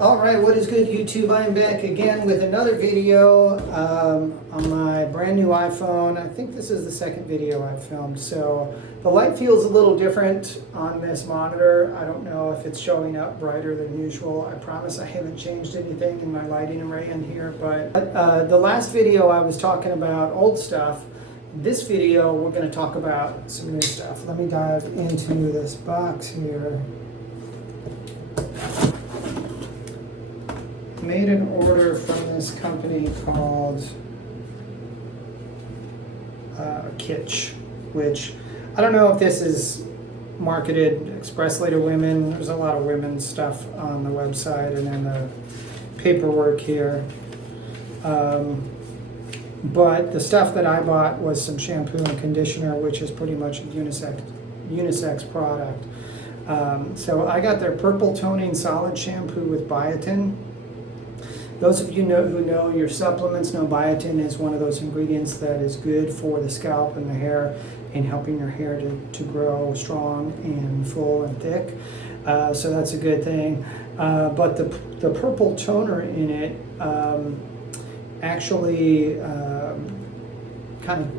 Alright, what is good YouTube? I am back again with another video on my brand new iPhone. I think this is the second video I've filmed, so the light feels a little different on this monitor. I don't know if it's showing up brighter than usual. I promise I haven't changed anything in my lighting array in here, but the last video I was talking about old stuff. This video we're going to talk about some new stuff. Let me dive into this box here. Made an order from this company called Kitsch, which I don't know if this is marketed expressly to women. There's a lot of women's stuff on the website and in the paperwork here. But the stuff that I bought was some shampoo and conditioner, which is pretty much a unisex product. So I got their purple toning solid shampoo with biotin. Those of you who know your supplements know biotin is one of those ingredients that is good for the scalp and the hair and helping your hair to grow strong and full and thick. So that's a good thing. But the purple toner in it actually kind of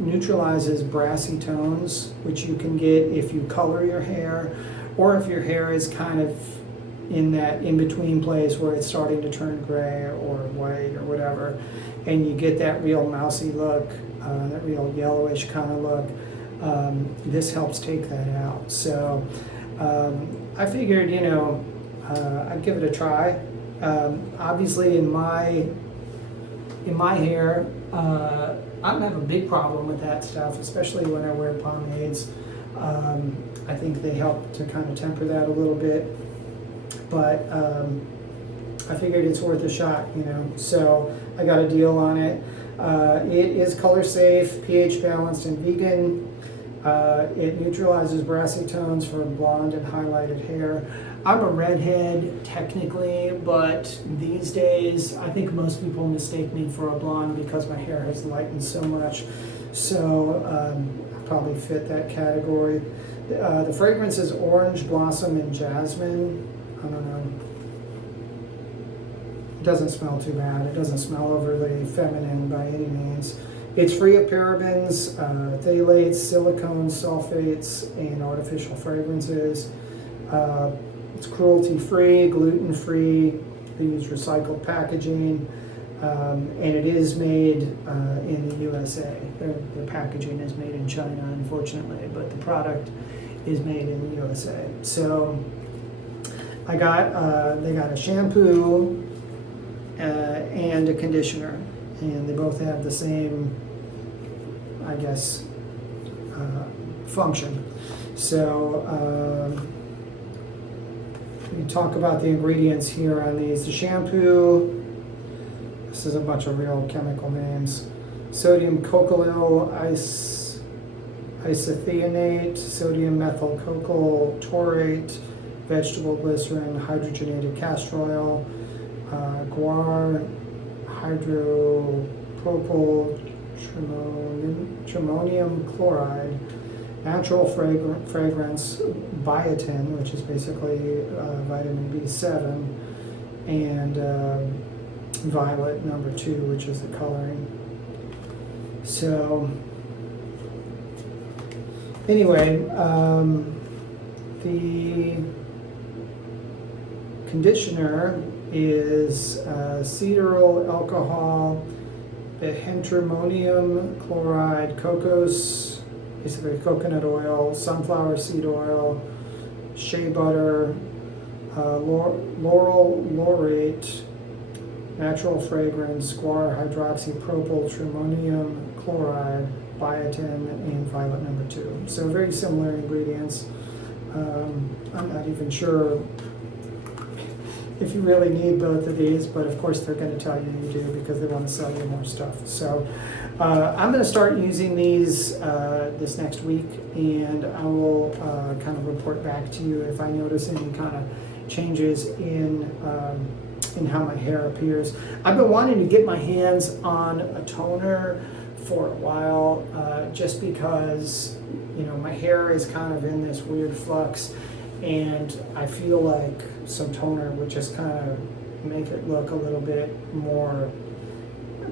neutralizes brassy tones, which you can get if you color your hair or if your hair is kind of in that in-between place where it's starting to turn gray or white or whatever, and you get that real mousy look, that real yellowish kind of look. This helps take that out. So I figured, I'd give it a try. Obviously in my hair, I don't have a big problem with that stuff, especially when I wear pomades. I think they help to kind of temper that a little bit. But I figured it's worth a shot, so I got a deal on it. It is color safe, pH balanced, and vegan. It neutralizes brassy tones for blonde and highlighted hair. I'm a redhead technically, but these days I think most people mistake me for a blonde because my hair has lightened so much. So I probably fit that category. The fragrance is orange, blossom, and jasmine. I don't know. It doesn't smell too bad. It doesn't smell overly feminine by any means. It's free of parabens, phthalates, silicones, sulfates, and artificial fragrances. It's cruelty-free, gluten-free. They use recycled packaging, and it is made in the USA. The packaging is made in China, unfortunately, but the product is made in the USA. So they got a shampoo and a conditioner, and they both have the same, I guess, function. So we talk about the ingredients here on these. The shampoo, this is a bunch of real chemical names. Sodium cocoyl isethionate, sodium methyl cocoyl taurate, vegetable glycerin, hydrogenated castor oil, guar, hydropropyl trimonium chloride, natural fragrance, biotin, which is basically vitamin B7, and violet number 2, which is the coloring. So anyway, the conditioner is cetyl alcohol, bihentrimonium chloride, basically coconut oil, sunflower seed oil, shea butter, laurel laurate, natural fragrance, guar hydroxypropyl trimonium chloride, biotin, and violet number 2. So very similar ingredients. I'm not even sure if you really need both of these, but of course they're going to tell you do because they want to sell you more stuff. So I'm going to start using these this next week, and I will kind of report back to you if I notice any kind of changes in how my hair appears. I've been wanting to get my hands on a toner for a while, just because my hair is kind of in this weird flux, and I feel like some toner would just kind of make it look a little bit more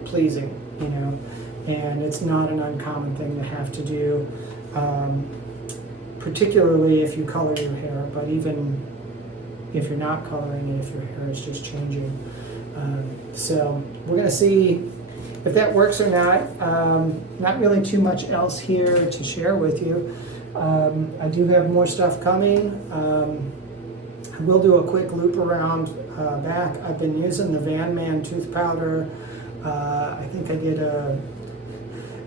pleasing, you know. And it's not an uncommon thing to have to do, particularly if you color your hair, but even if you're not coloring it, if your hair is just changing. So we're going to see if that works or not. Not really too much else here to share with you. I do have more stuff coming. I will do a quick loop around back. I've been using the Van Man tooth powder. I think I did an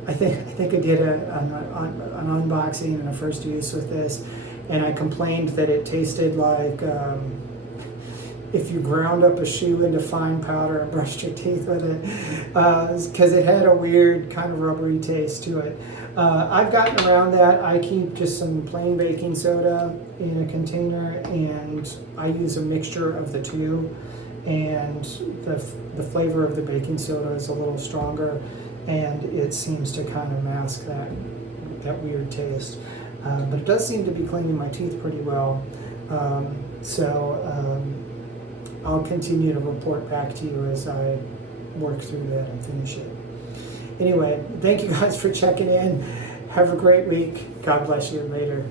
unboxing and a first use with this, and I complained that it tasted like if you ground up a shoe into fine powder and brushed your teeth with it, because it had a weird kind of rubbery taste to it. I've gotten around that. I keep just some plain baking soda in a container, and I use a mixture of the two, and the flavor of the baking soda is a little stronger, and it seems to kind of mask that weird taste. But it does seem to be cleaning my teeth pretty well. I'll continue to report back to you as I work through that and finish it. Anyway, thank you guys for checking in. Have a great week. God bless you. Later.